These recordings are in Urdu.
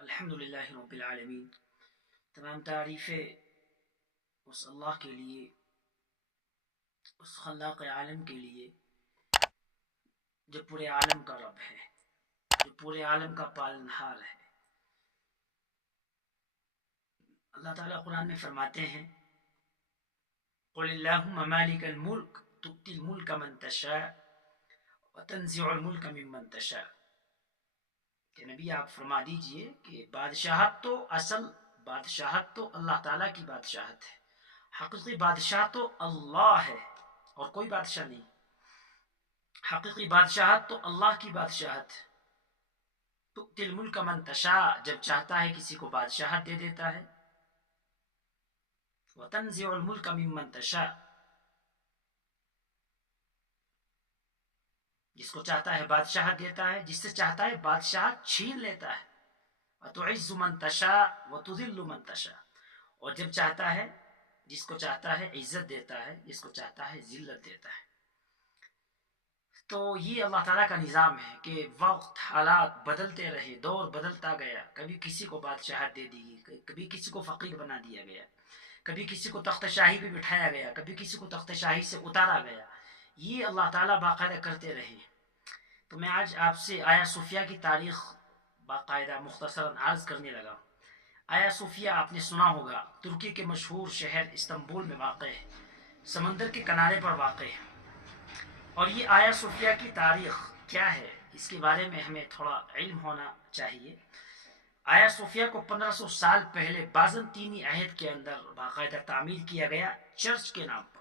الحمدللہ رب العالمین، تمام تعریفیں اس اللہ کے لیے، اس خلاق عالم کے لیے جو پورے عالم کا رب ہے، جو پورے عالم کا پالنہار ہے۔ اللہ تعالیٰ قرآن میں فرماتے ہیں قُلِ اللَّهُمَّ مَالِكَ الْمُلْكِ تُؤْتِي الْمُلْكَ مَن تَشَاءُ وَتَنزِعُ الْمُلْكَ مِمَّن تَشَاءُ، کہ نبی آپ فرما دیجئے کہ بادشاہت تو اللہ تعالیٰ کی بادشاہت ہے، حقیقی بادشاہ تو اللہ ہے اور کوئی بادشاہ نہیں۔ حقیقی بادشاہت تو اللہ کی بادشاہت ہے۔ تؤتی الملک من تشاء، جب چاہتا ہے کسی کو بادشاہت دے دیتا ہے۔ وتنزع الملک ممن تشاء، جس کو چاہتا ہے بادشاہت دیتا ہے، جس سے چاہتا ہے بادشاہت چھین لیتا ہے۔ وتعز من تشاء وتذل من تشاء، اور جب چاہتا ہے، جس کو چاہتا ہے عزت دیتا ہے، جس کو چاہتا ہے ذلت دیتا ہے۔ تو یہ اللہ تعالیٰ کا نظام ہے کہ وقت حالات بدلتے رہے، دور بدلتا گیا، کبھی کسی کو بادشاہت دے دی گئی، کبھی کسی کو فقیر بنا دیا گیا، کبھی کسی کو تخت شاہی پہ بٹھایا گیا، کبھی کسی کو تخت شاہی سے اتارا گیا۔ یہ اللہ تعالیٰ باقاعدہ کرتے رہے۔ تو میں آج آپ سے آیا صوفیہ کی تاریخ باقاعدہ مختصراً عرض کرنے لگا ہوں۔ آیا صوفیہ آپ نے سنا ہوگا، ترکی کے مشہور شہر استنبول میں واقع ہے، سمندر کے کنارے پر واقع ہے۔ اور یہ آیا صوفیہ کی تاریخ کیا ہے، اس کے بارے میں ہمیں تھوڑا علم ہونا چاہیے۔ آیا صوفیہ کو 1500 سال پہلے بازنطینی عہد کے اندر باقاعدہ تعمیر کیا گیا، چرچ کے نام پر،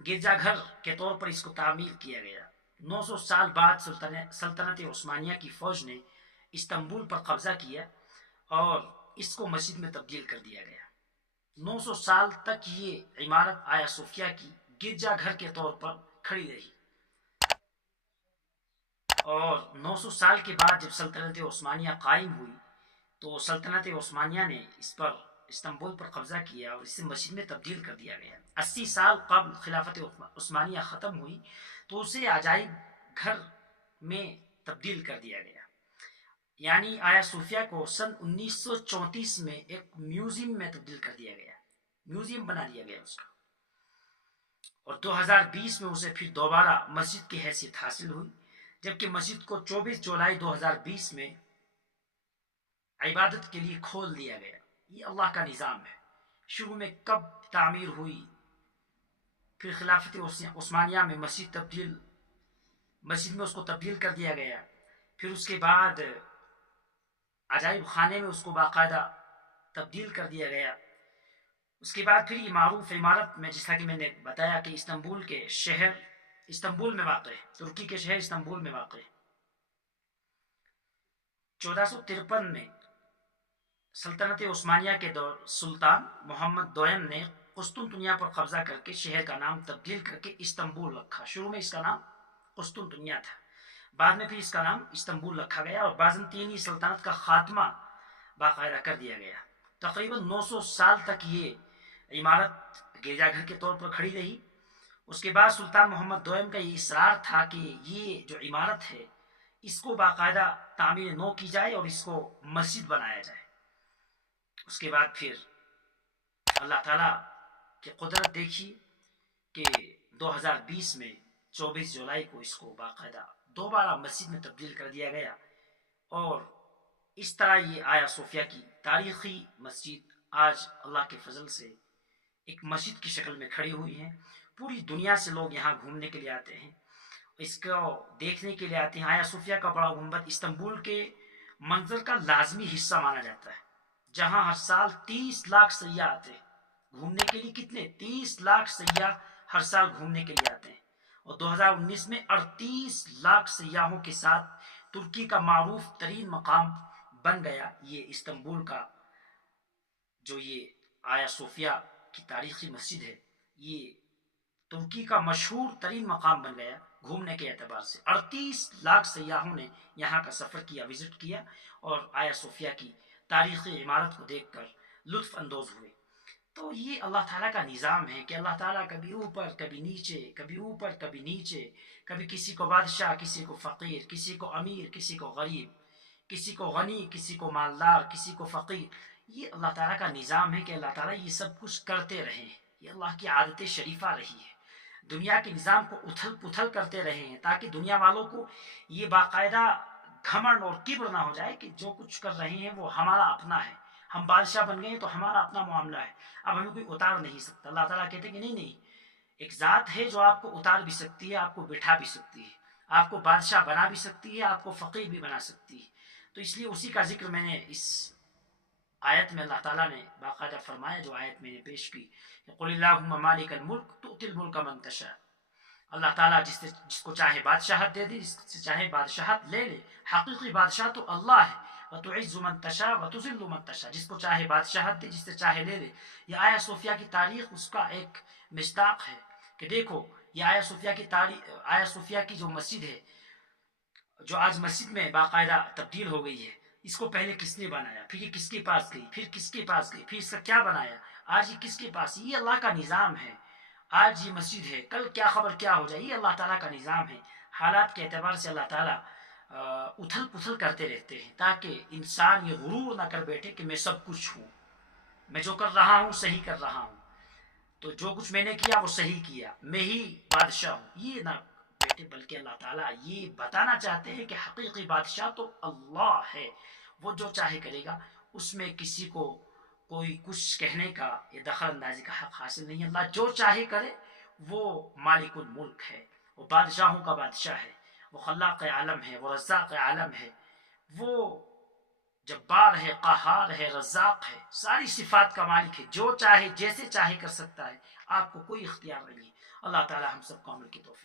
گرجا گھر کے طور پر اس کو تعمیر کیا گیا۔ 900 سال بعد سلطنت عثمانیہ کی فوج نے استنبول پر قبضہ کیا اور اس کو مسجد میں تبدیل کر دیا گیا۔ 900 سال تک یہ عمارت آیا صوفیہ کی گرجا گھر کے طور پر کھڑی رہی، اور 900 سال کے بعد جب سلطنت عثمانیہ قائم ہوئی تو سلطنت عثمانیہ نے اس پر استنبول پر قبضہ کیا اور اسے مسجد میں تبدیل کر دیا گیا۔ 80 سال قبل خلافت عثمانیہ ختم ہوئی تو اسے عجائب گھر میں تبدیل کر دیا گیا، یعنی آیا صوفیہ کو سن 1934 میں ایک میوزیم میں تبدیل کر دیا گیا، میوزیم بنا دیا گیا اس کا، اور 2020 میں اسے پھر دوبارہ مسجد کی حیثیت حاصل ہوئی، جبکہ مسجد کو 24 جولائی 2020 میں عبادت کے لیے کھول دیا گیا۔ یہ اللہ کا نظام ہے۔ شروع میں کب تعمیر ہوئی، پھر خلافت عثمانیہ میں مسجد میں اس کو تبدیل کر دیا گیا، پھر اس کے بعد عجائب خانے میں اس کو باقاعدہ تبدیل کر دیا گیا۔ اس کے بعد پھر یہ معروف عمارت میں، جیسا کہ میں نے بتایا کہ استنبول میں واقع ہے، ترکی کے شہر استنبول میں واقع ہے۔ 1453 میں سلطنت عثمانیہ کے دور سلطان محمد دوئم نے قسطنطنیہ پر قبضہ کر کے شہر کا نام تبدیل کر کے استنبول رکھا۔ شروع میں اس کا نام قسطنطنیہ تھا، بعد میں پھر اس کا نام استنبول رکھا گیا اور بازنطینی سلطنت کا خاتمہ باقاعدہ کر دیا گیا۔ تقریباً 900 سال تک یہ عمارت گرجا گھر کے طور پر کھڑی رہی۔ اس کے بعد سلطان محمد دوئم کا یہ اصرار تھا کہ یہ جو عمارت ہے اس کو باقاعدہ تعمیر نو کی جائے اور اس کو مسجد بنایا جائے۔ اس کے بعد پھر اللہ تعالیٰ کی قدرت دیکھی کہ 2020 میں 24 جولائی کو اس کو باقاعدہ دوبارہ مسجد میں تبدیل کر دیا گیا، اور اس طرح یہ آیا صوفیہ کی تاریخی مسجد آج اللہ کے فضل سے ایک مسجد کی شکل میں کھڑی ہوئی ہے۔ پوری دنیا سے لوگ یہاں گھومنے کے لیے آتے ہیں، اس کو دیکھنے کے لیے آتے ہیں۔ آیا صوفیہ کا بڑا گنبد استنبول کے منظر کا لازمی حصہ مانا جاتا ہے، جہاں ہر سال 30 لاکھ سیاح آتے ہیں گھومنے کے لیے۔ کتنے؟ 30 لاکھ سیاح ہر سال گھومنے کے لیے آتے ہیں، اور 2019 میں 38 لاکھ سیاحوں کے ساتھ ترکی کا معروف ترین مقام بن گیا یہ استنبول کا جو یہ آیا صوفیہ کی تاریخی مسجد ہے۔ یہ ترکی کا مشہور ترین مقام بن گیا گھومنے کے اعتبار سے۔ 38 لاکھ سیاحوں نے یہاں کا سفر کیا، وزٹ کیا، اور آیا صوفیہ کی تاریخی عمارت کو دیکھ کر لطف اندوز ہوئے۔ تو یہ اللہ تعالیٰ کا نظام ہے کہ اللہ تعالیٰ کبھی اوپر کبھی نیچے، کبھی اوپر کبھی نیچے، کبھی کسی کو بادشاہ، کسی کو فقیر، کسی کو امیر، کسی کو غریب، کسی کو غنی، کسی کو مالدار، کسی کو فقیر. یہ اللہ تعالیٰ کا نظام ہے کہ اللہ تعالیٰ یہ سب کچھ کرتے رہے ہیں. یہ اللہ کی عادت شریفہ رہی ہے. دنیا کے نظام کو اتھل پتھل کرتے رہے ہیں تاکہ دنیا والوں کو یہ باقاعدہ گھمنڈ اور کبر نہ ہو جائے کہ جو کچھ کر رہے ہیں وہ ہمارا اپنا ہے. ہم بادشاہ بن گئے ہیں تو ہمارا اپنا معاملہ ہے، اب ہمیں کوئی اتار نہیں سکتا. اللہ تعالیٰ کہتے ہیں کہ نہیں نہیں، ایک ذات ہے جو آپ کو اتار بھی سکتی ہے، آپ کو بٹھا بھی سکتی ہے، آپ کو بادشاہ بنا بھی سکتی ہے، آپ کو فقیر بھی بنا سکتی ہے. تو اس لیے اسی کا ذکر میں نے اس آیت میں اللہ تعالیٰ نے باقاعدہ فرمایا، جو آیت میں نے پیش کی، قل اللہم مالک الملک تؤتی الملک من تشاء. اللہ تعالیٰ جس کو چاہے بادشاہت دے دے، جس سے چاہے بادشاہت لے لے. حقیقی بادشاہ تو اللہ ہے. وتعز من تشاء وتذل من تشاء. جس کو چاہے بادشاہت دے، جس سے چاہے لے لے. یہ آیا صوفیہ کی تاریخ اس کا ایک مصداق ہے کہ دیکھو یہ آیا صوفیہ کی تاریخ، آیا صوفیہ کی جو مسجد ہے، جو آج مسجد میں باقاعدہ تبدیل ہو گئی ہے، اس کو پہلے کس نے بنایا، پھر یہ کس کے پاس گئی، پھر کس کے پاس گئی، پھر اس کا کیا بنایا، آج یہ کس کے پاس. یہ اللہ کا نظام ہے. آج یہ مسجد ہے، کل کیا خبر کیا ہو جائے. یہ اللہ تعالیٰ کا نظام ہے. حالات کے اعتبار سے اللہ تعالیٰ اتھل پتھل کرتے رہتے ہیں تاکہ انسان یہ غرور نہ کر بیٹھے کہ میں سب کچھ ہوں، میں جو کر رہا ہوں صحیح کر رہا ہوں، تو جو کچھ میں نے کیا وہ صحیح کیا، میں ہی بادشاہ ہوں. یہ نہ بیٹھے، بلکہ اللہ تعالیٰ یہ بتانا چاہتے ہیں کہ حقیقی بادشاہ تو اللہ ہے. وہ جو چاہے کرے گا، اس میں کسی کو کوئی کچھ کہنے کا یا دخل اندازی کا حق حاصل نہیں ہے. اللہ جو چاہے کرے. وہ مالک الملک ہے، وہ بادشاہوں کا بادشاہ ہے، وہ خلاق عالم ہے، وہ رزاق عالم ہے، وہ جبار ہے، قہار ہے، رزاق ہے، ساری صفات کا مالک ہے. جو چاہے جیسے چاہے کر سکتا ہے. آپ کو کوئی اختیار نہیں ہے. اللہ تعالی ہم سب کو عمل کی توفیق